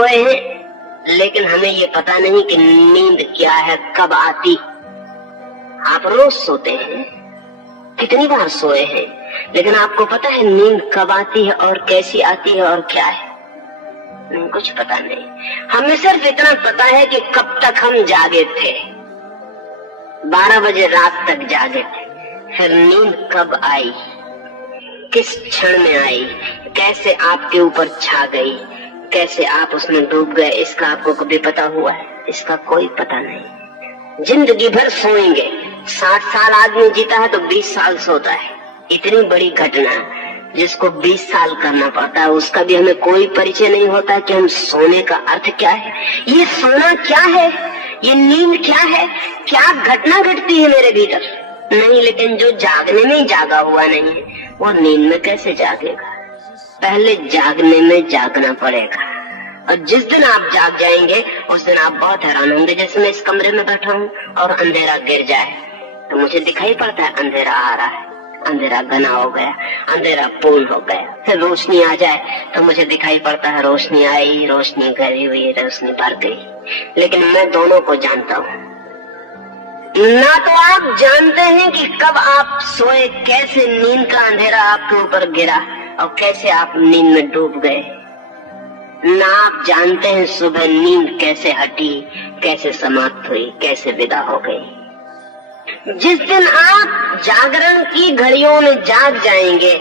सोए हैं, लेकिन हमें ये पता नहीं कि नींद क्या है, कब आती। आप रोज सोते हैं, कितनी बार सोए हैं, लेकिन आपको पता है नींद कब आती है और कैसी आती है और क्या है? नहीं, कुछ पता नहीं। हमें सिर्फ इतना पता है कि कब तक हम जागे थे, 12 बजे रात तक जागे थे। फिर नींद कब आई, किस क्षण में आई, कैसे आपके ऊपर छा गई, कैसे आप उसमें डूब गए, इसका आपको कभी पता हुआ है? इसका कोई पता नहीं। जिंदगी भर सोएंगे, 60 साल आदमी जीता है तो 20 साल सोता है। इतनी बड़ी घटना जिसको 20 साल करना पड़ता है, उसका भी हमें कोई परिचय नहीं होता कि हम सोने का अर्थ क्या है, ये सोना क्या है, ये नींद क्या है, क्या घटना घटती है मेरे भीतर? नहीं, लेकिन जो जागने में जागा हुआ नहीं है वो नींद में कैसे जागेगा? पहले जागने में जागना पड़ेगा, और जिस दिन आप जाग जाएंगे उस दिन आप बहुत हैरान होंगे। जैसे मैं इस कमरे में बैठा हूँ और अंधेरा गिर जाए तो मुझे दिखाई पड़ता है अंधेरा आ रहा है, अंधेरा घना हो गया, अंधेरा पूर्ण हो गया। फिर रोशनी आ जाए तो मुझे दिखाई पड़ता है रोशनी आई, रोशनी गई हुई, रोशनी भर गई। लेकिन मैं दोनों को जानता हूँ। ना तो आप जानते हैं कि कब आप सोए, कैसे नींद का अंधेरा आपके ऊपर गिरा और कैसे आप नींद में डूब गए। ना आप जानते हैं सुबह नींद कैसे हटी, कैसे समाप्त हुई, कैसे विदा हो गई। जिस दिन आप जागरण की घड़ियों में जाग जाएंगे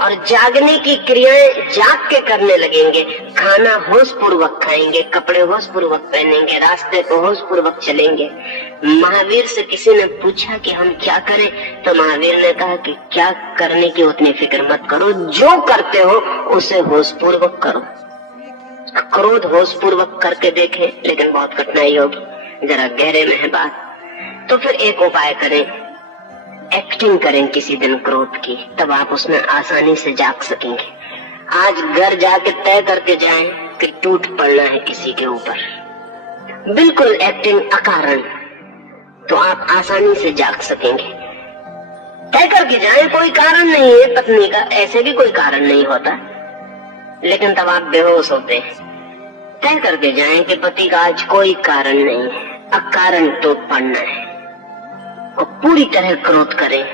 और जागने की क्रियाएं जाग के करने लगेंगे, खाना होश पूर्वक खाएंगे, कपड़े होश पूर्वक पहनेंगे, रास्ते को होश पूर्वक चलेंगे। महावीर से किसी ने पूछा कि हम क्या करें, तो महावीर ने कहा कि क्या करने की उतनी फिक्र मत करो, जो करते हो उसे होश पूर्वक करो। क्रोध होश पूर्वक करके देखें, लेकिन बहुत कठिनाई होगी, जरा गहरे में है बात। तो फिर एक उपाय करें, एक्टिंग करें किसी दिन क्रोध की, तब आप उसमें आसानी से जाग सकेंगे। आज घर जाके तय करके जाएं कि टूट पड़ना है किसी के ऊपर, बिल्कुल एक्टिंग अकारण, तो आप आसानी से जाग सकेंगे। तय करके जाएं, कोई कारण नहीं है पत्नी का, ऐसे भी कोई कारण नहीं होता, लेकिन तब आप बेहोश होते हैं। तय करके जाएं कि पति का आज कोई कारण नहीं है, अकारण टूट पड़ना है, और पूरी तरह क्रोध करें,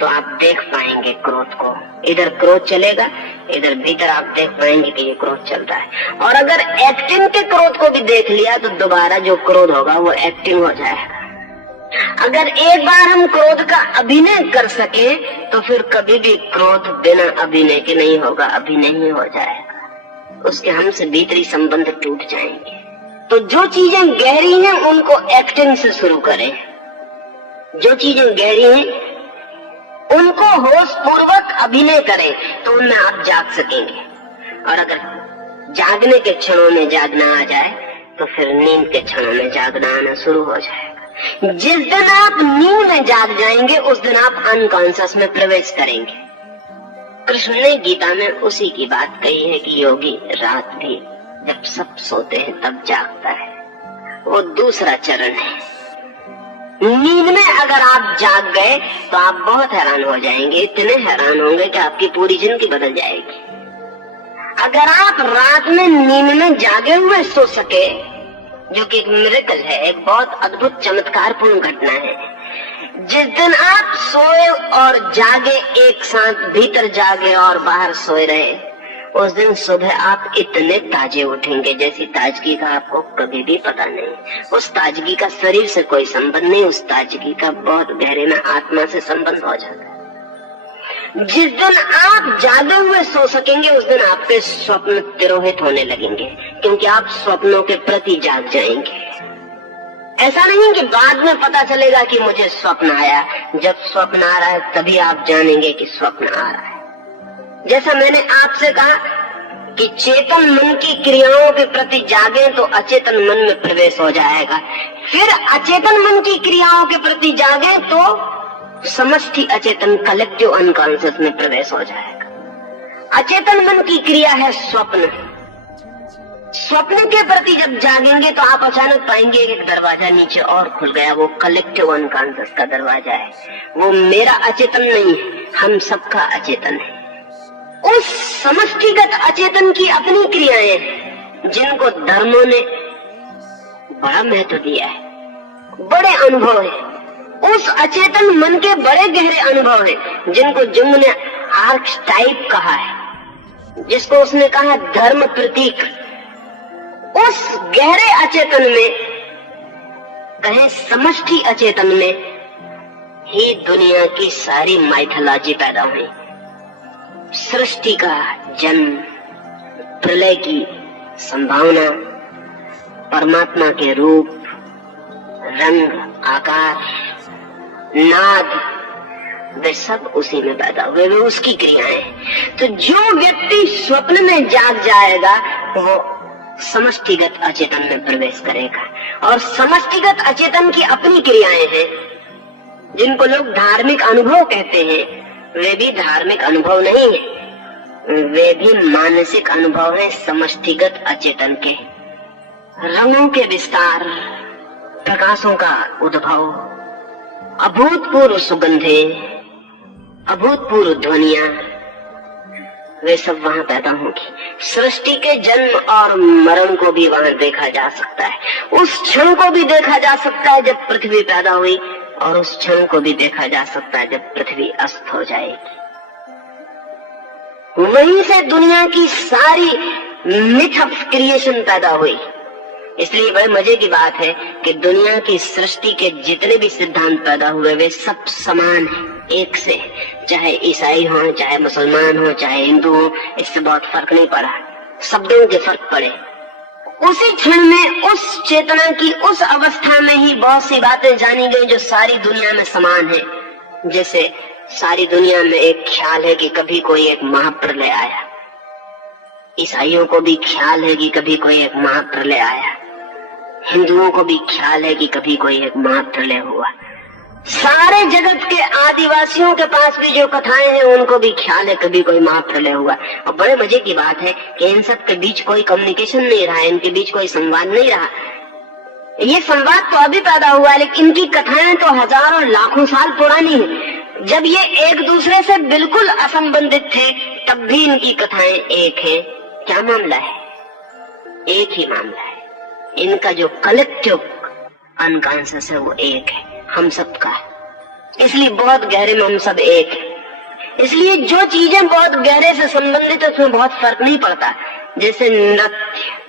तो आप देख पाएंगे क्रोध को। इधर क्रोध चलेगा, इधर भीतर आप देख पाएंगे कि ये क्रोध चल रहा है। और अगर एक्टिंग के क्रोध को भी देख लिया तो दोबारा जो क्रोध होगा वो एक्टिंग हो जाएगा। अगर एक बार हम क्रोध का अभिनय कर सके तो फिर कभी भी क्रोध बिना अभिनय के नहीं होगा, अभिनय ही हो जाएगा, उसके हमसे भीतरी संबंध टूट जाएंगे। तो जो चीजें गहरी हैं उनको एक्टिंग से शुरू करें, जो चीजें गहरी हैं उनको होश पूर्वक अभिनय करें, तो उनमें आप जाग सकेंगे। और अगर जागने के क्षणों में जागना आ जाए तो फिर नींद के क्षणों में जागना आना शुरू हो जाएगा। जिस दिन आप नींद में जाग जाएंगे उस दिन आप अनकॉन्शियस में प्रवेश करेंगे। कृष्ण ने गीता में उसी की बात कही है कि योगी रात भी जब सब सोते हैं तब जागता है, वो दूसरा चरण है। नींद में अगर आप जाग गए तो आप बहुत हैरान हो जाएंगे, इतने हैरान होंगे कि आपकी पूरी जिंदगी बदल जाएगी। अगर आप रात में नींद में जागे हुए सो सके, जो कि एक मिरेकल है, एक बहुत अद्भुत चमत्कारपूर्ण घटना है। जिस दिन आप सोए और जागे एक साथ, भीतर जागे और बाहर सोए रहे, उस दिन सुबह आप इतने ताजे उठेंगे जैसी ताजगी का आपको कभी भी पता नहीं। उस ताजगी का शरीर से कोई संबंध नहीं, उस ताजगी का बहुत गहरे में आत्मा से संबंध हो जाता है। जिस दिन आप जागे हुए सो सकेंगे उस दिन आपके स्वप्न तिरोहित होने लगेंगे, क्योंकि आप स्वप्नों के प्रति जाग जाएंगे। ऐसा नहीं कि बाद में पता चलेगा कि मुझे स्वप्न आया, जब स्वप्न आ रहा है तभी आप जानेंगे कि स्वप्न आ रहा है। जैसा मैंने आपसे कहा कि चेतन मन की क्रियाओं के प्रति जागे तो अचेतन मन में प्रवेश हो जाएगा, फिर अचेतन मन की क्रियाओं के प्रति जागे तो समष्टि अचेतन कलेक्टिव अनकॉन्शियस में प्रवेश हो जाएगा। अचेतन मन की क्रिया है स्वप्न। स्वप्न के प्रति जब जागेंगे तो आप अचानक पाएंगे एक दरवाजा नीचे और खुल गया, वो कलेक्टिव अनकॉन्शियस का दरवाजा है। वो मेरा अचेतन नहीं है, हम सबका अचेतन है। उस समष्टिगत अचेतन की अपनी क्रियाएं, जिनको धर्मों ने बड़ा महत्व दिया है, बड़े अनुभव है, उस अचेतन मन के बड़े गहरे अनुभव है, जिनको जुंग ने आर्कटाइप कहा है, जिसको उसने कहा धर्म प्रतीक। उस गहरे अचेतन में, कहें समष्टि अचेतन में ही दुनिया की सारी माइथोलॉजी पैदा हुई। सृष्टि का जन्म, प्रलय की संभावना, परमात्मा के रूप, रंग, आकार, नाद, वे सब उसी में पैदा हुए, वे उसकी क्रियाएं। तो जो व्यक्ति स्वप्न में जाग जाएगा वो समष्टिगत अचेतन में प्रवेश करेगा, और समष्टिगत अचेतन की अपनी क्रियाएं हैं, जिनको लोग धार्मिक अनुभव कहते हैं। वे भी धार्मिक अनुभव नहीं है, वे भी मानसिक अनुभव है समष्टिगत अचेतन के। रंगों के विस्तार, प्रकाशों का उद्भव, अभूतपूर्व सुगंधें, अभूतपूर्व ध्वनियां, वे सब वहां पैदा होंगी। सृष्टि के जन्म और मरण को भी वहां देखा जा सकता है। उस क्षण को भी देखा जा सकता है जब पृथ्वी पैदा हुई, और उस क्षण को भी देखा जा सकता है जब पृथ्वी अस्त हो जाएगी। वहीं से दुनिया की सारी मिथ ऑफ क्रिएशन पैदा हुई। इसलिए बड़े मजे की बात है कि दुनिया की सृष्टि के जितने भी सिद्धांत पैदा हुए वे सब समान हैं, एक से, चाहे ईसाई हो, चाहे मुसलमान हो, चाहे हिंदू हो, इससे बहुत फर्क नहीं पड़ा, शब्दों के फर्क पड़े। उसी क्षण में, उस चेतना की उस अवस्था में ही बहुत सी बातें जानी गई जो सारी दुनिया में समान है। जैसे सारी दुनिया में एक ख्याल है कि कभी कोई एक महाप्रलय आया, ईसाइयों को भी ख्याल है कि कभी कोई एक महाप्रलय आया, हिंदुओं को भी ख्याल है कि कभी कोई एक महाप्रलय हुआ, सारे जगत के आदिवासियों के पास भी जो कथाएं हैं उनको भी ख्याल है कभी कोई महाप्रलय हुआ। और बड़े मजे की बात है कि इन सब के बीच कोई कम्युनिकेशन नहीं रहा, इनके बीच कोई संवाद नहीं रहा। ये संवाद तो अभी पैदा हुआ है, लेकिन इनकी कथाएं तो हजारों लाखों साल पुरानी है। जब ये एक दूसरे से बिल्कुल असंबंधित थे तब भी इनकी कथाएं एक है। क्या मामला है? एक ही मामला है, इनका जो कलेक्टिव अनकॉन्शियस है वो एक है, हम सबका। इसलिए बहुत गहरे में हम सब एक हैं। इसलिए जो चीजें बहुत गहरे से संबंधित है उसमें बहुत फर्क नहीं पड़ता। जैसे नृत्य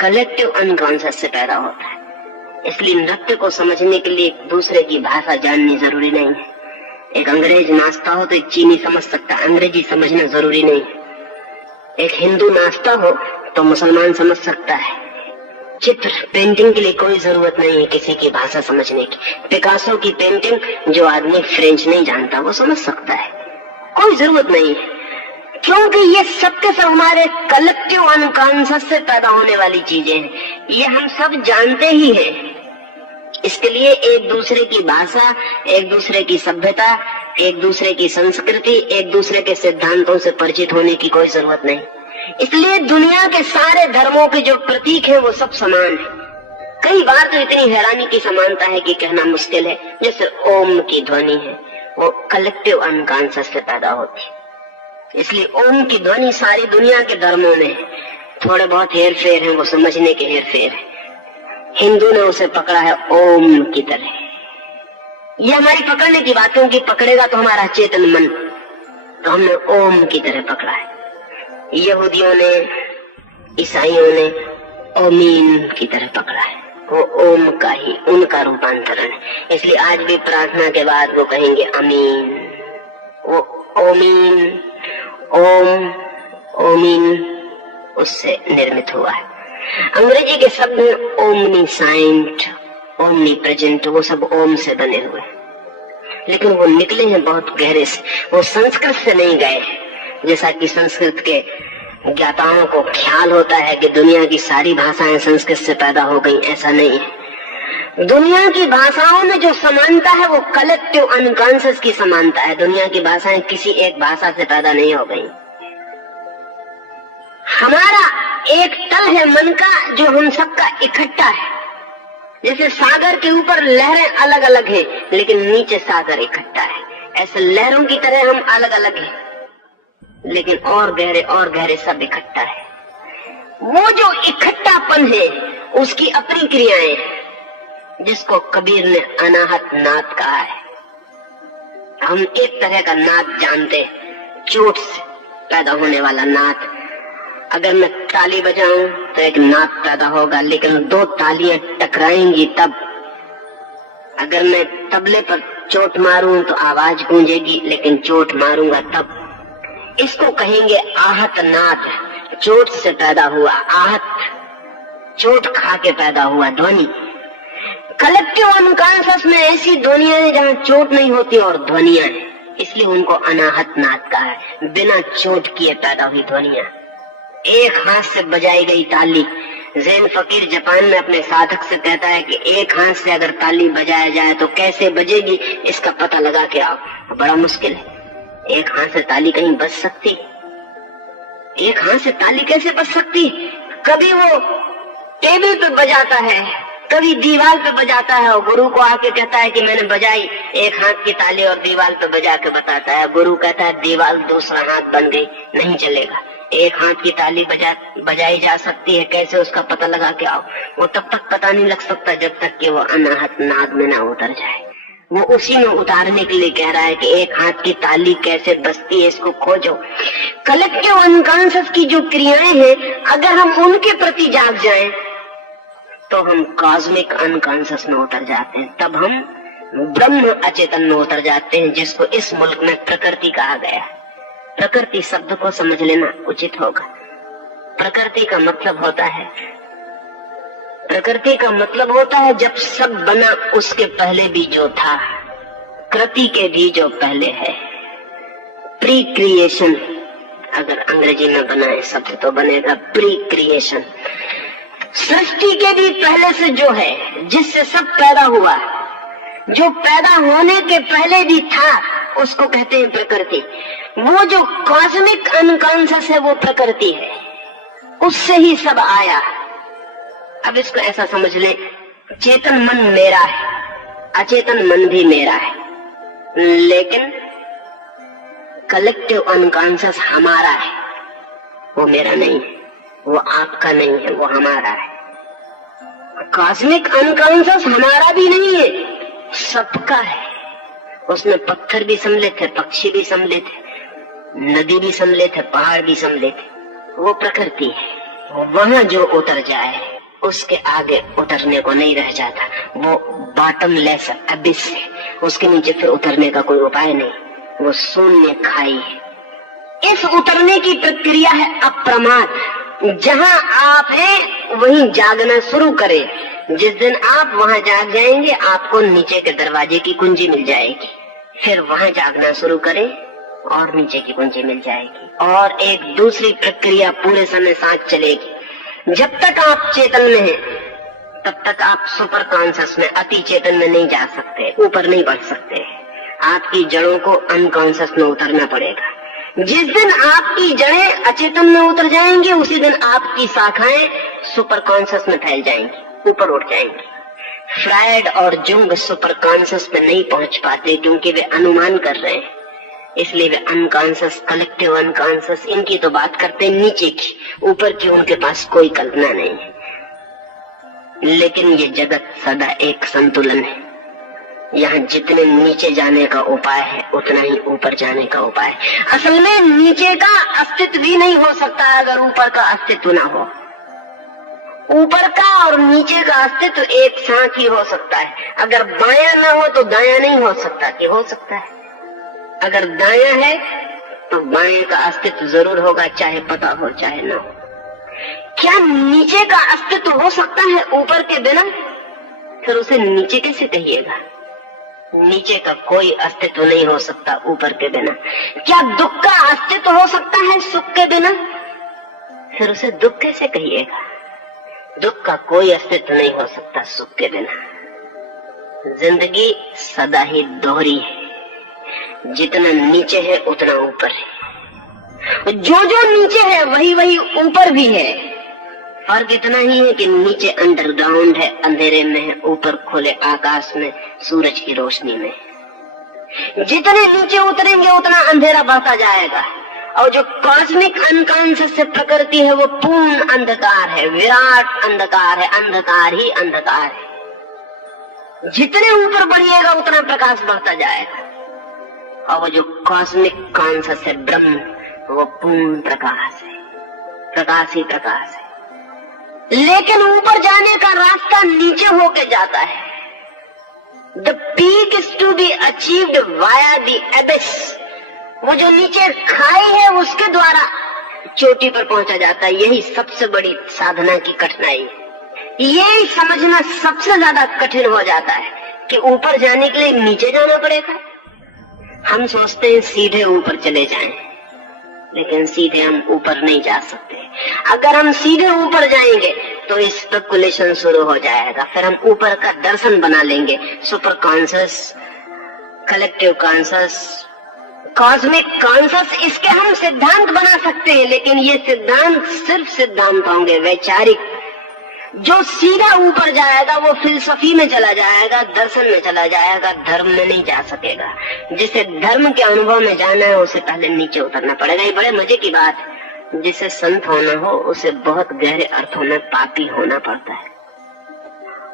कलेक्टिव अनकॉन्शियस से पैदा होता है, इसलिए नृत्य को समझने के लिए एक दूसरे की भाषा जाननी जरूरी नहीं है। एक अंग्रेज नाचता हो तो एक चीनी समझ सकता है, अंग्रेजी समझना जरूरी नहीं है। एक हिंदू नाचता हो तो मुसलमान समझ सकता है। चित्र पेंटिंग के लिए कोई जरूरत नहीं है किसी की भाषा समझने की। पिकासो की पेंटिंग जो आदमी फ्रेंच नहीं जानता वो समझ सकता है, कोई जरूरत नहीं है, क्योंकि ये सब के सब हमारे कलेक्टिव अनकॉन्शियस से पैदा होने वाली चीजें हैं। ये हम सब जानते ही हैं। इसके लिए एक दूसरे की भाषा, एक दूसरे की सभ्यता, एक दूसरे की संस्कृति, एक दूसरे के सिद्धांतों से परिचित होने की कोई जरूरत नहीं। इसलिए दुनिया के सारे धर्मों के जो प्रतीक है वो सब समान है। कई बार तो इतनी हैरानी की समानता है कि कहना मुश्किल है। जैसे ओम की ध्वनि है, वो कलेक्टिव अनकॉन्शियस से पैदा होती है। इसलिए ओम की ध्वनि सारी दुनिया के धर्मों में है। थोड़े बहुत हेर फेर है, वो समझने के हेर फेर है। हिंदू ने उसे पकड़ा है ओम की तरह। ये हमारी पकड़ने की बातों की पकड़ेगा तो हमारा चेतन मन, तो हमने ओम की तरह पकड़ा है। यहूदियों ने, ईसाइयों ने ओमीन की तरह पकड़ा है, वो ओम का ही उनका रूपांतरण है। इसलिए आज भी प्रार्थना के बाद वो कहेंगे अमीन। वो ओमीन, ओम, ओमीन उससे निर्मित हुआ है। अंग्रेजी के शब्द ओमनीसाइंट, ओमनी प्रेजेंट, वो सब ओम से बने हुए, लेकिन वो निकले हैं बहुत गहरे से, वो संस्कृत से नहीं गए। जैसा कि संस्कृत के ज्ञाताओं को ख्याल होता है कि दुनिया की सारी भाषाएं संस्कृत से पैदा हो गई, ऐसा नहीं है। दुनिया की भाषाओं में जो समानता है वो कलेक्टिव अनकॉन्शियस की समानता है। दुनिया की भाषाएं किसी एक भाषा से पैदा नहीं हो गई। हमारा एक तल है मन का जो हम सबका इकट्ठा है। जैसे सागर के ऊपर लहरें अलग अलग हैं लेकिन नीचे सागर इकट्ठा है, ऐसे लहरों की तरह हम अलग अलग हैं लेकिन और गहरे सब इकट्ठा है। वो जो इकट्ठापन है उसकी अपनी क्रियाएं, जिसको कबीर ने अनाहत नाद कहा है। हम एक तरह का नाद जानते हैं, चोट से पैदा होने वाला नाद। अगर मैं ताली बजाऊं तो एक नाद पैदा होगा, लेकिन दो तालियां टकराएंगी तब। अगर मैं तबले पर चोट मारूं तो आवाज गूंजेगी, लेकिन चोट मारूंगा तब। इसको कहेंगे आहत नाद। चोट से पैदा हुआ आहत, चोट खा के पैदा हुआ ध्वनि। कलेक्टिव अनकॉन्शियस में ऐसी ध्वनियां हैं जहां चोट नहीं होती और ध्वनियां हैं, इसलिए उनको अनाहत नाद कहा है। बिना चोट किए पैदा हुई ध्वनियां, एक हाथ से बजाई गई ताली। जैन फकीर जापान में अपने साधक से कहता है कि एक हाथ से अगर ताली बजाया जाए तो कैसे बजेगी, इसका पता लगा के आओ। बड़ा मुश्किल है, एक हाथ से ताली कहीं बज सकती? एक हाथ से ताली कैसे बज सकती? कभी वो टेबल पे बजाता है, कभी दीवार पे बजाता है, और गुरु को आके कहता है कि मैंने बजाई एक हाथ की ताली और दीवार पे बजा के बताता है। गुरु कहता है दीवार दूसरा हाथ बन गई, नहीं चलेगा। एक हाथ की ताली बजाई जा सकती है, कैसे उसका पता लगा के आओ। वो तब तक पता नहीं लग सकता जब तक कि वो अनाहत नाद में ना उतर जाए। वो उसी में उतारने के लिए कह रहा है कि एक हाथ की ताली कैसे बजती है, इसको खोजो। कलेक्टिव अनकॉन्शियस की जो क्रियाएं हैं, अगर हम उनके प्रति जाग जाएं तो हम कॉस्मिक अनकॉन्शियस में उतर जाते हैं, तब हम ब्रह्म अचेतन में उतर जाते हैं, जिसको इस मुल्क में प्रकृति कहा गया है। प्रकृति शब्द को समझ लेना उचित होगा। प्रकृति का मतलब होता है, प्रकृति का मतलब होता है जब सब बना उसके पहले भी जो था, कृति के भी जो पहले है। प्री क्रिएशन, अगर अंग्रेजी में बनाए शब्द तो बनेगा प्री क्रिएशन। सृष्टि के भी पहले से जो है, जिससे सब पैदा हुआ, जो पैदा होने के पहले भी था, उसको कहते हैं प्रकृति। वो जो कॉस्मिक अनकॉन्शियस है वो प्रकृति है, उससे ही सब आया। अब इसको ऐसा समझ ले, चेतन मन मेरा है, अचेतन मन भी मेरा है, लेकिन कलेक्टिव अनकॉन्शियस हमारा है, वो मेरा नहीं है, वो आपका नहीं है, वो हमारा है। कॉस्मिक अनकॉन्शियस हमारा भी नहीं है, सबका है। उसमें पत्थर भी सम्मिलित है, पक्षी भी सम्मिलित है, नदी भी सम्मिलित है, पहाड़ भी सम्मिलित है। वो प्रकृति है। वहां जो उतर जाए उसके आगे उतरने को नहीं रह जाता, वो बॉटमलेस अबिस है, उसके नीचे फिर उतरने का कोई उपाय नहीं, वो शून्य खाई है। इस उतरने की प्रक्रिया है अप्रमाद। जहां आप हैं वहीं जागना शुरू करें। जिस दिन आप वहां जाग जाएंगे, आपको नीचे के दरवाजे की कुंजी मिल जाएगी, फिर वहां जागना शुरू करें और नीचे की कुंजी मिल जाएगी, और एक दूसरी प्रक्रिया पूरे समय साथ चलेगी। जब तक आप चेतन में हैं, तब तक आप सुपर कॉन्शियस में, अति चेतन में नहीं जा सकते, ऊपर नहीं बढ़ सकते। आपकी जड़ों को अनकॉन्शियस में उतरना पड़ेगा। जिस दिन आपकी जड़ें अचेतन में उतर जाएंगी, उसी दिन आपकी शाखाएं सुपर कॉन्शियस में फैल जाएंगी, ऊपर उठ जाएंगी। फ्रायड और जुंग सुपर कॉन्शियस में नहीं पहुंच पाते, क्योंकि वे अनुमान कर रहे हैं, इसलिए वे अनकॉन्शियस, कलेक्टिव अनकॉन्शियस, इनकी तो बात करते हैं नीचे की, ऊपर की उनके पास कोई कल्पना नहीं है। लेकिन ये जगत सदा एक संतुलन है। यहाँ जितने नीचे जाने का उपाय है, उतना ही ऊपर जाने का उपाय है। असल में नीचे का अस्तित्व भी नहीं हो सकता अगर ऊपर का अस्तित्व ना हो। ऊपर का और नीचे का अस्तित्व एक साथ ही हो सकता है। अगर बायां ना हो तो दायां नहीं हो सकता, कि हो सकता है? अगर दायां है तो बाएं का अस्तित्व जरूर होगा, चाहे पता हो चाहे ना हो। क्या नीचे का अस्तित्व हो सकता है ऊपर के बिना? फिर उसे नीचे कैसे कहिएगा? नीचे का कोई अस्तित्व नहीं हो सकता ऊपर के बिना। क्या दुख का अस्तित्व हो सकता है सुख के बिना? फिर उसे दुख कैसे कहिएगा? दुख का कोई अस्तित्व नहीं हो सकता सुख के बिना। जिंदगी सदा ही दोहरी है, जितना नीचे है उतना ऊपर है, जो जो नीचे है वही वही ऊपर भी है। फर्क इतना ही है कि नीचे अंडरग्राउंड है, अंधेरे में है, ऊपर खुले आकाश में, सूरज की रोशनी में। जितने नीचे उतरेंगे उतना अंधेरा बढ़ता जाएगा, और जो कॉस्मिक अनकॉन्शियस से प्रकृति है वो पूर्ण अंधकार है, विराट अंधकार है, अंधकार ही अंधकार है। जितने ऊपर बढ़िएगा उतना प्रकाश बढ़ता जाएगा। और वो जो कॉस्मिक कॉन्शियस है ब्रह्म, वो पूर्ण प्रकाश है, प्रकाश ही प्रकाश है। लेकिन ऊपर जाने का रास्ता नीचे होके जाता है। The peak is to be achieved via the abyss. वो जो नीचे खाई है उसके द्वारा चोटी पर पहुंचा जाता है। यही सबसे बड़ी साधना की कठिनाई है। यही समझना सबसे ज्यादा कठिन हो जाता है कि ऊपर जाने के लिए नीचे जाना पड़ेगा। हम सोचते हैं सीधे ऊपर चले जाएं, लेकिन सीधे हम ऊपर नहीं जा सकते। अगर हम सीधे ऊपर जाएंगे तो स्पेकुलेशन शुरू हो जाएगा। फिर हम ऊपर का दर्शन बना लेंगे, super conscious, collective conscious, cosmic conscious. इसके हम सिद्धांत बना सकते हैं, लेकिन ये सिद्धांत सिर्फ सिद्धांत होंगे, वैचारिक। जो सीधा ऊपर जाएगा वो फिलसफी में चला जाएगा, दर्शन में चला जाएगा, धर्म में नहीं जा सकेगा। जिसे धर्म के अनुभव में जाना है उसे पहले नीचे उतरना पड़ेगा। ये बड़े मजे की बात है। जिसे संत होना हो उसे बहुत गहरे अर्थों में पापी होना पड़ता है,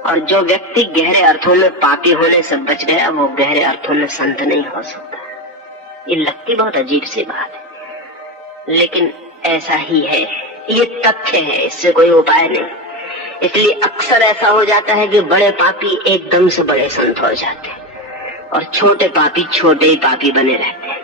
और जो व्यक्ति गहरे अर्थों में पापी होने से बच गया वो गहरे अर्थों में संत नहीं हो सकता। ये लगती बहुत अजीब सी बात है, लेकिन ऐसा ही है, ये तथ्य है, इससे कोई उपाय नहीं। इसलिए अक्सर ऐसा हो जाता है कि बड़े पापी एकदम से बड़े संत हो जाते हैं और छोटे पापी छोटे ही पापी बने रहते हैं।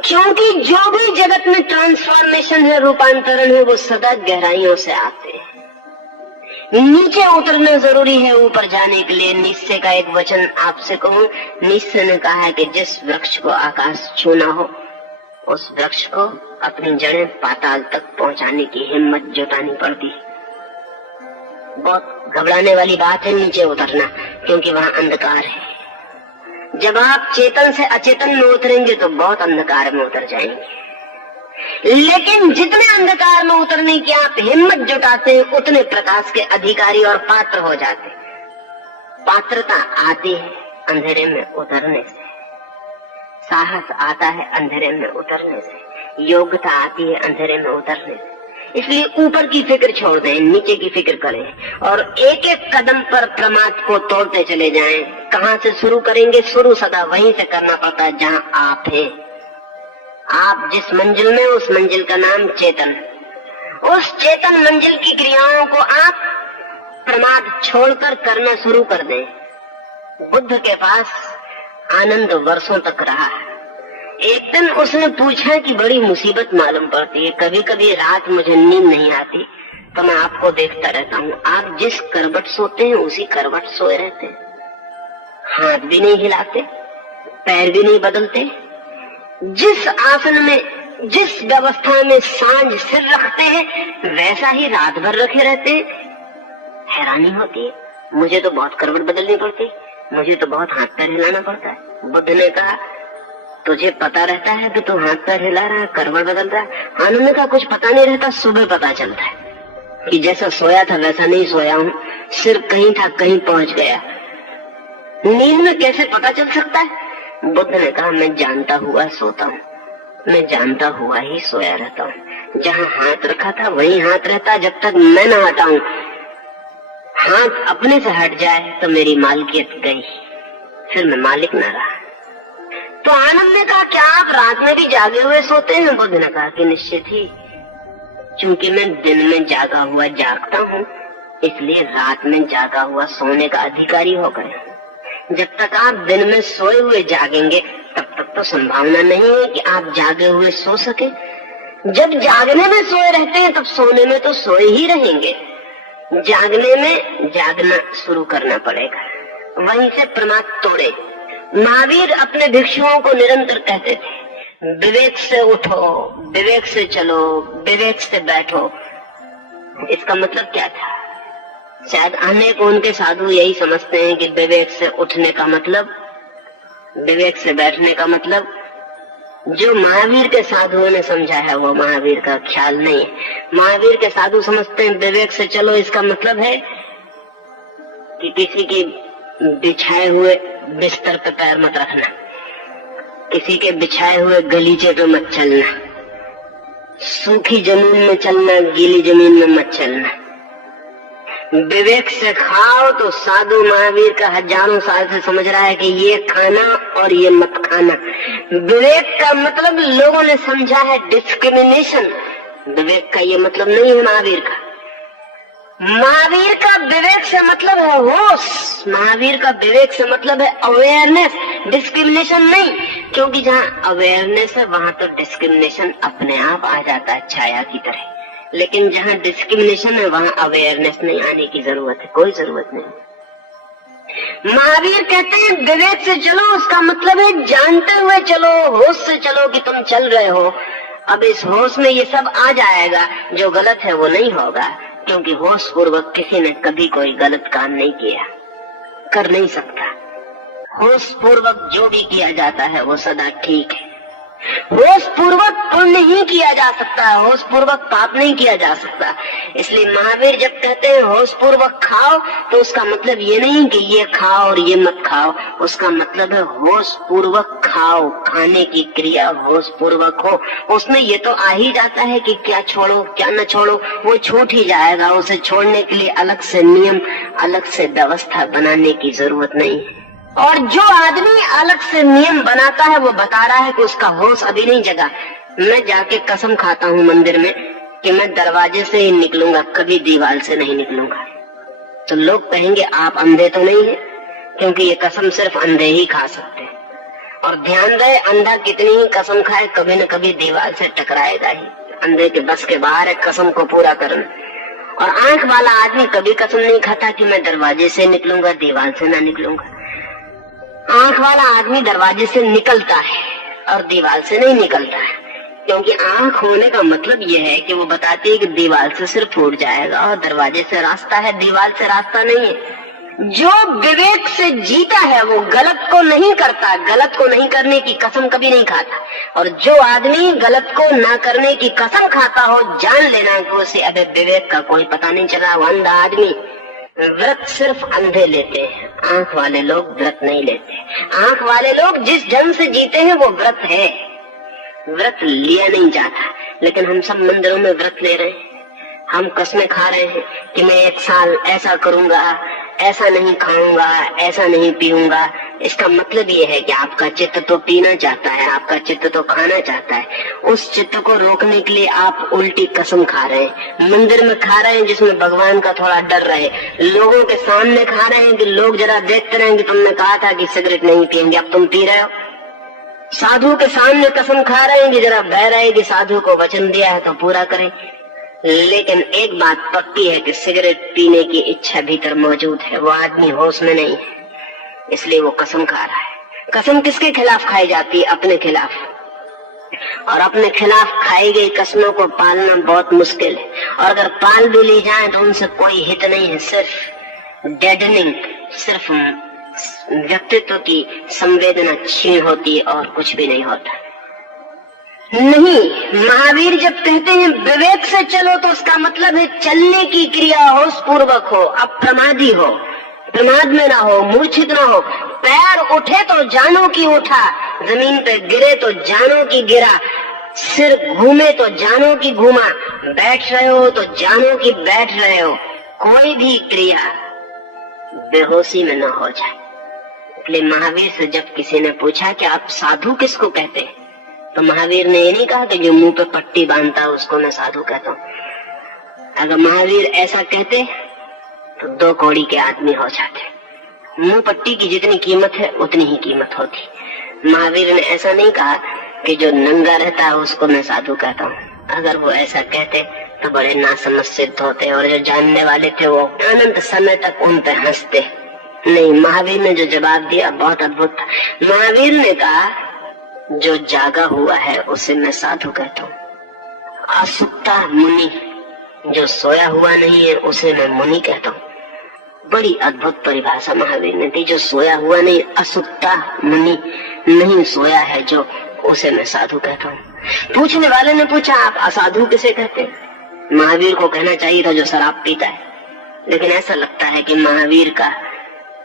क्योंकि जो भी जगत में ट्रांसफॉर्मेशन है, रूपांतरण है, वो सदा गहराइयों से आते हैं। नीचे उतरना जरूरी है ऊपर जाने के लिए। नीचे का एक वचन आपसे कहूं, नीचे ने कहा है कि जिस वृक्ष को आकाश छूना हो उस वृक्ष को अपनी जड़ें पाताल तक पहुंचाने की हिम्मत जुटानी पड़ती। बहुत घबराने वाली बात है नीचे उतरना, क्योंकि वहां अंधकार है। जब आप चेतन से अचेतन में उतरेंगे तो बहुत अंधकार में उतर जाएंगे। लेकिन जितने अंधकार में उतरने की आप हिम्मत जुटाते हैं उतने प्रकाश के अधिकारी और पात्र हो जाते हैं। पात्रता आती है अंधेरे में उतरने से, साहस आता है अंधेरे में उतरने से, योग्यता आती है अंधेरे में उतरने से। इसलिए ऊपर की फिक्र छोड़ दें, नीचे की फिक्र करें और एक एक कदम पर प्रमाद को तोड़ते चले जाएं। कहां से शुरू करेंगे? शुरू सदा वहीं से करना पड़ता है जहां आप हैं। आप जिस मंजिल में, उस मंजिल का नाम चेतन। उस चेतन मंजिल की क्रियाओं को आप प्रमाद छोड़कर करना शुरू कर दें। बुद्ध के पास आनंद वर्षों तक रहा। एक दिन उसने पूछा कि बड़ी मुसीबत मालूम पड़ती है, कभी कभी रात मुझे नींद नहीं आती तो मैं आपको देखता रहता हूँ। आप जिस करवट सोते हैं उसी करवट सोए रहते हैं, हाथ भी नहीं हिलाते, पैर भी नहीं बदलते। जिस आसन में, जिस व्यवस्था में सांझ सिर रखते हैं वैसा ही रात भर रखे रहते हैं। हैरानी होती है, मुझे तो बहुत करवट बदलनी पड़ती, मुझे तो बहुत हाथ पैर हिलाना पड़ता है। बुद्ध ने कहा तुझे पता रहता है कि तू हाथ पैर हिला रहा है, करवट बदल रहा है? आनंद का कुछ पता नहीं रहता, सुबह पता चलता है कि जैसा सोया था वैसा नहीं सोया हूँ, सिर कहीं था कहीं पहुंच गया। नींद में कैसे पता चल सकता है? बुद्ध ने कहा मैं जानता हुआ सोता हूँ, मैं जानता हुआ ही सोया रहता हूँ। जहाँ हाथ रखा था वहीं हाथ रहता, जब तक मैं न हटाऊं। हाथ अपने से हट जाए तो मेरी मालकियत गई, फिर मैं मालिक न रहा। तो आनंद ने कहा क्या आप रात में भी जागे हुए सोते हैं? बुद्ध ने कहा कि निश्चित ही, क्योंकि मैं दिन में जागा हुआ जागता हूँ इसलिए रात में जागा हुआ सोने का अधिकारी हो गए। जब तक आप दिन में सोए हुए जागेंगे तब तक तो संभावना नहीं है कि आप जागे हुए सो सके। जब जागने में सोए रहते हैं तब सोने में तो सोए ही रहेंगे। जागने में जागना शुरू करना पड़ेगा, वहीं से प्रमाद तोड़े। महावीर अपने भिक्षुओं को निरंतर कहते थे विवेक से उठो, विवेक से चलो, विवेक से बैठो। इसका मतलब क्या था? शायद अनेक उनके साधु यही समझते हैं कि विवेक से उठने का मतलब, विवेक से बैठने का मतलब जो महावीर के साधुओं ने समझा है वो महावीर का ख्याल नहीं है। महावीर के साधु समझते हैं विवेक से चलो, इसका मतलब है कि किसी की बिछाए हुए बिस्तर पे पैर मत रखना, किसी के बिछाए हुए गलीचे पे मत चलना, सूखी जमीन में चलना, गीली जमीन में मत चलना। विवेक से खाओ तो साधु महावीर का हजारों साल से समझ रहा है कि ये खाना और ये मत खाना। विवेक का मतलब लोगों ने समझा है डिस्क्रिमिनेशन, विवेक का ये मतलब नहीं है महावीर का। महावीर का विवेक से मतलब है होश, महावीर का विवेक से मतलब है अवेयरनेस, डिस्क्रिमिनेशन नहीं। क्योंकि जहाँ अवेयरनेस है वहां तो डिस्क्रिमिनेशन अपने आप आ जाता है छाया की तरह, लेकिन जहाँ डिस्क्रिमिनेशन है वहां अवेयरनेस नहीं आने की जरूरत है, कोई जरूरत नहीं। महावीर कहते हैं विवेक से चलो, उसका मतलब है जानते हुए चलो, होश से चलो कि तुम चल रहे हो। अब इस होश में ये सब आ जाएगा, जो गलत है वो नहीं होगा, क्योंकि होश पूर्वक किसी ने कभी कोई गलत काम नहीं किया, कर नहीं सकता। होश पूर्वक जो भी किया जाता है वो सदा ठीक है। होश पूर्वक पुण्य नहीं किया जा सकता, होश पूर्वक पाप नहीं किया जा सकता। इसलिए महावीर जब कहते हैं होश पूर्वक खाओ, तो उसका मतलब ये नहीं कि ये खाओ और ये मत खाओ, उसका मतलब है होश पूर्वक खाओ, खाने की क्रिया होश पूर्वक हो। उसमें ये तो आ ही जाता है कि क्या छोड़ो क्या न छोड़ो, वो छूट ही जाएगा। उसे छोड़ने के लिए अलग से नियम, अलग से व्यवस्था बनाने की जरूरत नहीं है। और जो आदमी अलग से नियम बनाता है वो बता रहा है कि उसका होश अभी नहीं जगा। मैं जाके कसम खाता हूँ मंदिर में कि मैं दरवाजे से ही निकलूंगा, कभी दीवार से नहीं निकलूंगा। तो लोग कहेंगे आप अंधे तो नहीं है, क्योंकि ये कसम सिर्फ अंधे ही खा सकते हैं। और ध्यान रहे, अंधा कितनी ही कसम खाए कभी न कभी दीवार से टकराएगा ही। अंधे के बस के बाहर है कसम को पूरा करना। और आंख वाला आदमी कभी कसम नहीं खाता कि मैं दरवाजे से निकलूंगा, दीवार से ना निकलूंगा। आंख वाला आदमी दरवाजे से निकलता है और दीवार से नहीं निकलता है, क्योंकि आंख होने का मतलब यह है कि वो बताती है कि दीवार से सिर्फ फूट जाएगा और दरवाजे से रास्ता है, दीवार से रास्ता नहीं है। जो विवेक से जीता है वो गलत को नहीं करता, गलत को नहीं करने की कसम कभी नहीं खाता। और जो आदमी गलत को ना करने की कसम खाता हो, जान लेना कि उसे अबे विवेक का कोई पता नहीं चला, वो अंधा आदमी। व्रत सिर्फ अंधे लेते हैं, आंख वाले लोग व्रत नहीं लेते। आंख वाले लोग जिस ढंग से जीते हैं वो व्रत है, व्रत लिया नहीं जाता। लेकिन हम सब मंदिरों में व्रत ले रहे हैं, हम कसमें खा रहे हैं कि मैं 1 साल ऐसा करूंगा, ऐसा नहीं खाऊंगा, ऐसा नहीं पीऊंगा। इसका मतलब ये है कि आपका चित्त तो पीना चाहता है, आपका चित्त तो खाना चाहता है। उस चित्त को रोकने के लिए आप उल्टी कसम खा रहे हैं, मंदिर में खा रहे हैं जिसमें भगवान का थोड़ा डर रहे, लोगों के सामने खा रहे हैं कि लोग जरा देखते रहें कि तुमने कहा था कि सिगरेट नहीं पिएंगे, अब तुम पी रहे हो। साधु के सामने कसम खा रहे हैं कि जरा बह रहे कि साधु को वचन दिया है तो पूरा करें। लेकिन एक बात पक्की है कि सिगरेट पीने की इच्छा भीतर मौजूद है, वो आदमी होश में नहीं है, इसलिए वो कसम खा रहा है। कसम किसके खिलाफ खाई जाती है? अपने खिलाफ। और अपने खिलाफ खाई गई कसमों को पालना बहुत मुश्किल है, और अगर पाल भी ली जाए तो उनसे कोई हित नहीं है, सिर्फ डेडनिंग, सिर्फ व्यक्तित्व की संवेदना छीन होती है और कुछ भी नहीं होता। नहीं, महावीर जब कहते हैं विवेक से चलो तो उसका मतलब है चलने की क्रिया होश पूर्वक हो, अप्रमादी हो, प्रमाद में ना हो, मूर्छित ना हो। पैर उठे तो जानो कि उठा, जमीन पे गिरे तो जानो कि गिरा, सिर घूमे तो जानो कि घूमा, बैठ रहे हो तो जानो कि बैठ रहे हो। कोई भी क्रिया बेहोशी में न हो जाए। इसलिए महावीर से जब किसी ने पूछा कि आप साधु किसको कहते हैं, तो महावीर ने ये नहीं कहा कि जो मुंह पे पट्टी बांधता है उसको मैं साधु कहता हूँ। अगर महावीर ऐसा कहते तो 2 कौड़ी के आदमी हो जाते। मुंह पट्टी की जितनी कीमत है उतनी ही कीमत होती। महावीर ने ऐसा नहीं कहा कि जो नंगा रहता है उसको मैं साधु कहता हूँ। अगर वो ऐसा कहते तो बड़े नासमझ सिद्ध होते, और जो जानने वाले थे वो अनंत समय तक उन पे हंसते। नहीं, महावीर ने जो जवाब दिया बहुत अद्भुत था। महावीर ने कहा जो जागा हुआ है उसे मैं साधु कहता हूँ। असुप्ता मुनि, जो सोया हुआ नहीं है उसे मैं मुनि कहता हूँ। बड़ी अद्भुत परिभाषा महावीर ने दी। जो सोया हुआ नहीं, असुप्ता मुनि, नहीं सोया है जो, उसे मैं साधु कहता हूँ। पूछने वाले ने पूछा आप असाधु किसे कहते हैं? महावीर को कहना चाहिए था जो शराब पीता है, लेकिन ऐसा लगता है कि महावीर का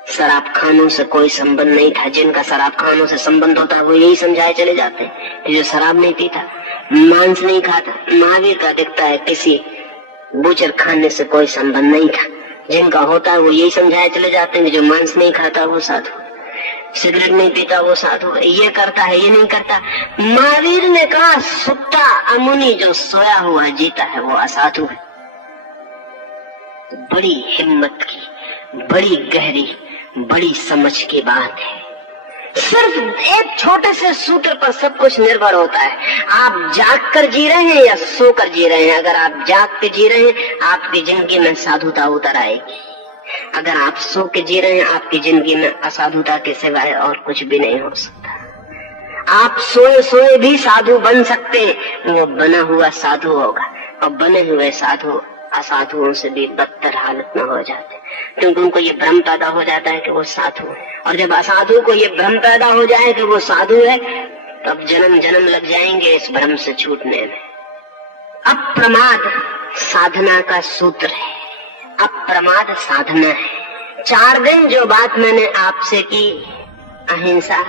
शराब खानों से कोई संबंध नहीं था। जिनका शराब खानों से संबंध होता है वो यही समझाए चले जाते हैं। जो शराब नहीं पीता, मांस नहीं खाता, महावीर का दिखता है किसी बूचर खाने से कोई संबंध नहीं था। जिनका होता है वो यही समझाए चले जाते हैं कि जो मांस नहीं खाता वो साधु, सिगरेट नहीं पीता वो साधु, ये करता है ये नहीं करता। महावीर ने कहा सुत्ता अमुनि जो सोया हुआ जीता है वो असाधु है। बड़ी हिम्मत की, बड़ी गहरी, बड़ी समझ की बात है। सिर्फ एक छोटे से सूत्र पर सब कुछ निर्भर होता है। आप जाग कर जी रहे हैं या सो कर जी रहे हैं। अगर आप जाग के जी रहे हैं आपकी जिंदगी में साधुता उतर आएगी। अगर आप सो के जी रहे हैं आपकी जिंदगी में असाधुता के सिवाय और कुछ भी नहीं हो सकता। आप सोए सोए भी साधु बन सकते हैं, वो बना हुआ साधु होगा। और बने हुए साधु असाधुओं से भी बदतर हालत में हो जाते, क्योंकि उनको ये भ्रम पैदा हो जाता है कि वो साधु है। और जब असाधु को ये भ्रम पैदा हो जाए कि वो साधु है, तब जन्म जन्म लग जाएंगे इस भ्रम से छूटने में। अप्रमाद साधना का सूत्र है। अप्रमाद साधना है। 4 दिन जो बात मैंने आपसे की, अहिंसा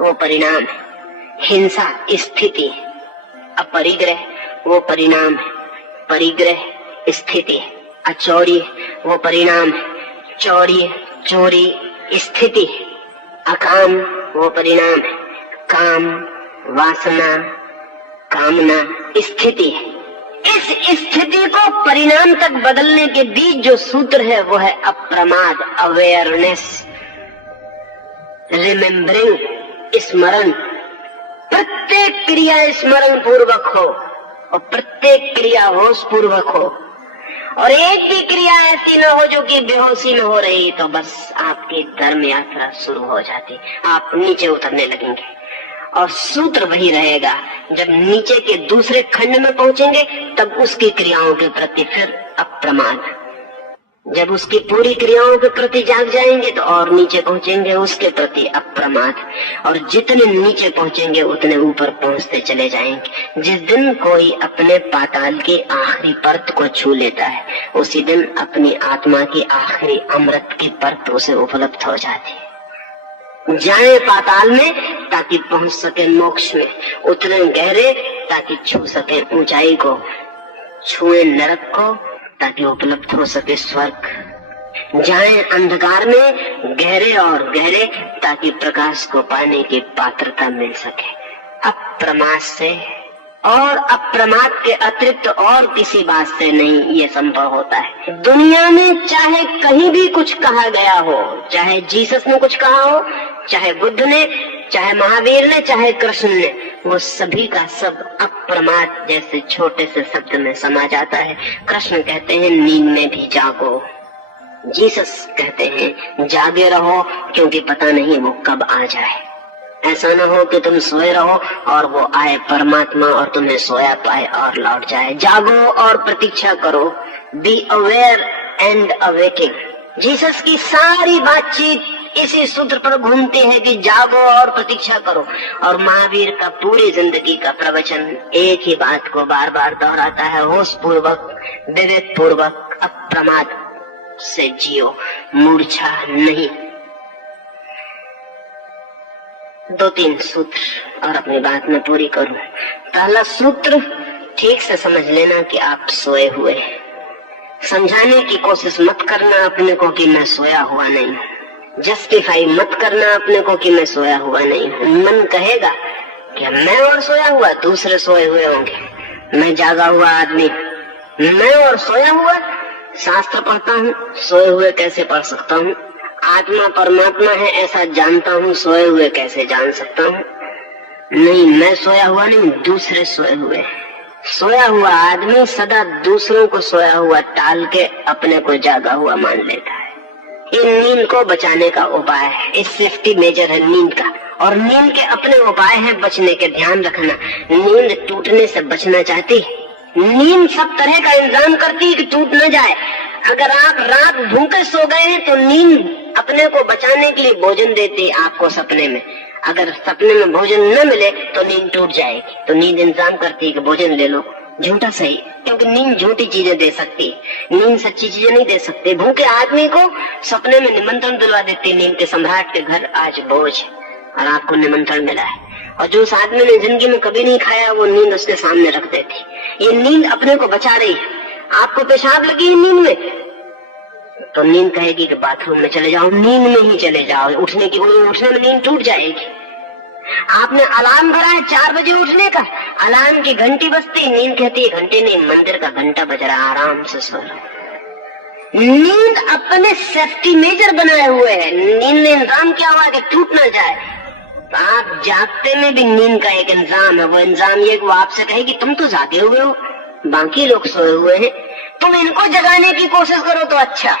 वो परिणाम है, हिंसा स्थिति, अपरिग्रह वो परिणाम है, परिग्रह स्थिति है, अचौरी वो परिणाम है, चौरी चोरी स्थिति, अकाम वो परिणाम है, काम वासना कामना स्थिति है। इस स्थिति को परिणाम तक बदलने के बीच जो सूत्र है वो है अप्रमाद, अवेयरनेस, रिमेम्बरिंग, स्मरण। प्रत्येक क्रिया स्मरण पूर्वक हो और प्रत्येक क्रिया होश पूर्वक हो। और एक भी क्रिया ऐसी न हो जो कि बेहोशी में हो रही, तो बस आपकी धर्म यात्रा शुरू हो जाती, आप नीचे उतरने लगेंगे। और सूत्र वही रहेगा। जब नीचे के दूसरे खंड में पहुंचेंगे तब उसकी क्रियाओं के प्रति फिर अप्रमाद। जब उसकी पूरी क्रियाओं के प्रति जाग जाएंगे तो और नीचे पहुंचेंगे उसके प्रति अप्रमाद। और जितने नीचे पहुंचेंगे उतने ऊपर पहुंचते चले जाएंगे। जिस दिन कोई अपने पाताल की आखिरी परत को छू लेता है, उसी दिन अपनी आत्मा की आखिरी अमृत की परत उसे उपलब्ध हो जाती है। जाए पाताल में ताकि पहुंच सके मोक्ष में, उतरे गहरे ताकि छू सके ऊंचाई को, छुए नरक को ताकि उपलब्ध हो सके स्वर्ग। जाए अंधकार में गहरे और गहरे ताकि प्रकाश को पाने की पात्रता मिल सके। अप्रमाद से और अप्रमाद के अतिरिक्त और किसी बात से नहीं ये संभव होता है। दुनिया में चाहे कहीं भी कुछ कहा गया हो, चाहे जीसस ने कुछ कहा हो, चाहे बुद्ध ने, चाहे महावीर ने, चाहे कृष्ण ने, वो सभी का सब अप्रमाद जैसे छोटे से शब्द में समा जाता है। कृष्ण कहते हैं नींद में भी जागो, जीसस कहते हैं जागे रहो क्योंकि पता नहीं वो कब आ जाए। ऐसा न हो कि तुम सोए रहो और वो आए परमात्मा और तुम्हें सोया पाए और लौट जाए। जागो और प्रतीक्षा करो, be aware and awaking. Jesus की सारी बातचीत इसी सूत्र पर घूमती है कि जागो और प्रतीक्षा करो। और महावीर का पूरी जिंदगी का प्रवचन एक ही बात को बार बार दोहराता है, होश पूर्वक, विवेक पूर्वक, अप्रमाद से जियो, मूर्छा नहीं। 2-3 सूत्र और अपनी बात में पूरी करूं। पहला सूत्र, ठीक से समझ लेना कि आप सोए हुए हैं। समझाने की कोशिश मत करना अपने को कि मैं सोया हुआ नहीं। जस्टिफाई मत करना अपने को कि मैं सोया हुआ नहीं हूँ। मन कहेगा कि मैं और सोया हुआ, दूसरे सोए हुए होंगे, मैं जागा हुआ आदमी, मैं और सोया हुआ। शास्त्र पढ़ता हूँ, सोए हुए कैसे पढ़ सकता हूँ? आत्मा परमात्मा है ऐसा जानता हूँ, सोए हुए कैसे जान सकता हूँ? नहीं, मैं सोया हुआ नहीं, दूसरे सोए हुए। सोया हुआ आदमी सदा दूसरों को सोया हुआ टाल के अपने को जागा हुआ मान लेता है। ये नींद को बचाने का उपाय है, इस सेफ्टी मेजर है नींद का। और नींद के अपने उपाय हैं बचने के, ध्यान रखना। नींद टूटने से बचना चाहती है, नींद सब तरह का इंतजाम करती है कि टूट न जाए। अगर आप रात भूखे सो गए हैं तो नींद अपने को बचाने के लिए भोजन देती है आपको सपने में। अगर सपने में भोजन न मिले तो नींद टूट जाएगी, तो नींद इंतजाम करती है कि भोजन ले लो, झूठा सही, क्योंकि नींद झूठी चीजें दे सकती है, नींद सच्ची चीजें नहीं दे सकती। भूखे आदमी को सपने में निमंत्रण दिलवा देती नींद के सम्राट के घर आज भोज और आपको निमंत्रण मिला है। और जो उस आदमी ने जिंदगी में कभी नहीं खाया वो नींद उसके सामने रख देती। ये नींद अपने को बचा रही है। आपको पेशाब लगी नींद में तो नींद कहेगी कि बाथरूम में चले जाओ, नींद में ही चले जाओ, उठने में नींद टूट जाएगी। आपने अलार्म भरा है 4 बजे उठने का, अलार्म की घंटी बजती, नींद कहती है घंटे नहीं, मंदिर का घंटा बज रहा, आराम से सो लो। नींद अपने सेफ्टी मेजर बनाए हुए है, नींद ने इंतजाम किया हुआ है कि टूट ना जाए। तो आप जागते में भी नींद का एक इंतजाम है, वो इंतजाम ये वो आपसे कहेगी तुम तो जागे हुए हो, बाकी लोग सोए हुए हैं, तुम इनको जगाने की कोशिश करो तो अच्छा,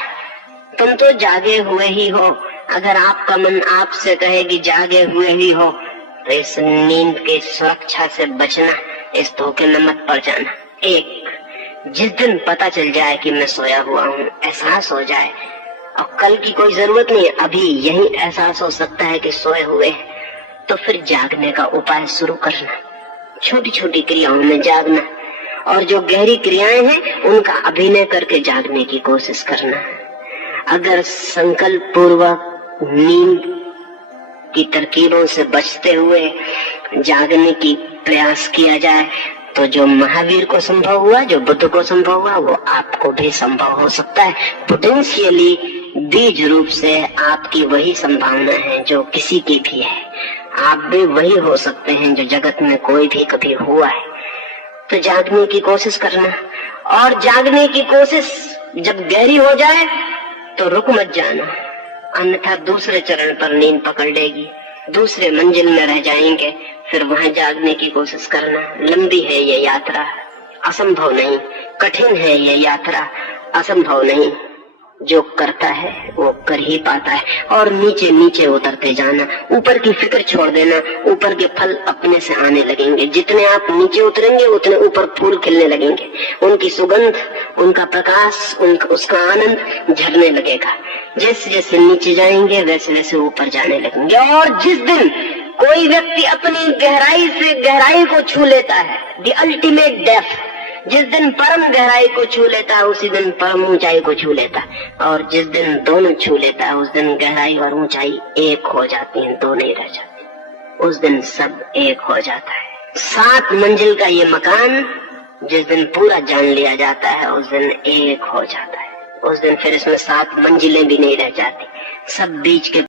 तुम तो जागे हुए ही हो। अगर आपका मन आपसे कहे कि जागे हुए ही हो तो इस नींद की सुरक्षा से बचना, इस धोखे में मत पड़ जाना। एक, जिस दिन पता चल जाए कि मैं सोया हुआ हूँ, एहसास हो जाए, और कल की कोई जरूरत नहीं है, अभी यही एहसास हो सकता है कि सोए हुए, तो फिर जागने का उपाय शुरू करना, छोटी छोटी क्रियाओं में जागना, और जो गहरी क्रियाएं हैं उनका अभिनय करके जागने की कोशिश करना। अगर संकल्प पूर्वक नींद की तरकीबों से बचते हुए जागने की प्रयास किया जाए तो जो महावीर को संभव हुआ, जो बुद्ध को संभव हुआ, वो आपको भी संभव हो सकता है। पोटेंशियली बीज रूप से आपकी वही संभावना है जो किसी की भी है, आप भी वही हो सकते हैं जो जगत में कोई भी कभी हुआ है। तो जागने की कोशिश करना, और जागने की कोशिश जब गहरी हो जाए तो रुक मत जाना, अन्यथा दूसरे चरण पर नींद पकड़ लेगी, दूसरे मंजिल में रह जाएंगे, फिर वहां जागने की कोशिश करना। लंबी है ये यात्रा, असंभव नहीं, कठिन है ये यात्रा, असंभव नहीं, जो करता है वो कर ही पाता है। और नीचे नीचे उतरते जाना, ऊपर की फिक्र छोड़ देना, ऊपर के फल अपने से आने लगेंगे। जितने आप नीचे उतरेंगे उतने ऊपर फूल खिलने लगेंगे, उनकी सुगंध, उनका प्रकाश, उसका आनंद झरने लगेगा। जैसे जैसे नीचे जाएंगे वैसे वैसे ऊपर जाने लगेंगे। और जिस दिन कोई व्यक्ति अपनी गहराई से गहराई को छू लेता है, द अल्टीमेट डेप्थ, जिस दिन परम गहराई को छू लेता है उसी दिन परम ऊंचाई को छू लेता है। और जिस दिन दोनों छू लेता है उस दिन गहराई और ऊंचाई एक हो जाती हैं, दो नहीं रह जाती, उस दिन सब एक हो जाता है। 7 मंजिल का ये मकान जिस दिन पूरा जान लिया जाता है उस दिन एक हो जाता है, उस दिन फिर इसमें 7 मंजिलें भी नहीं रह जाती, सब बीच के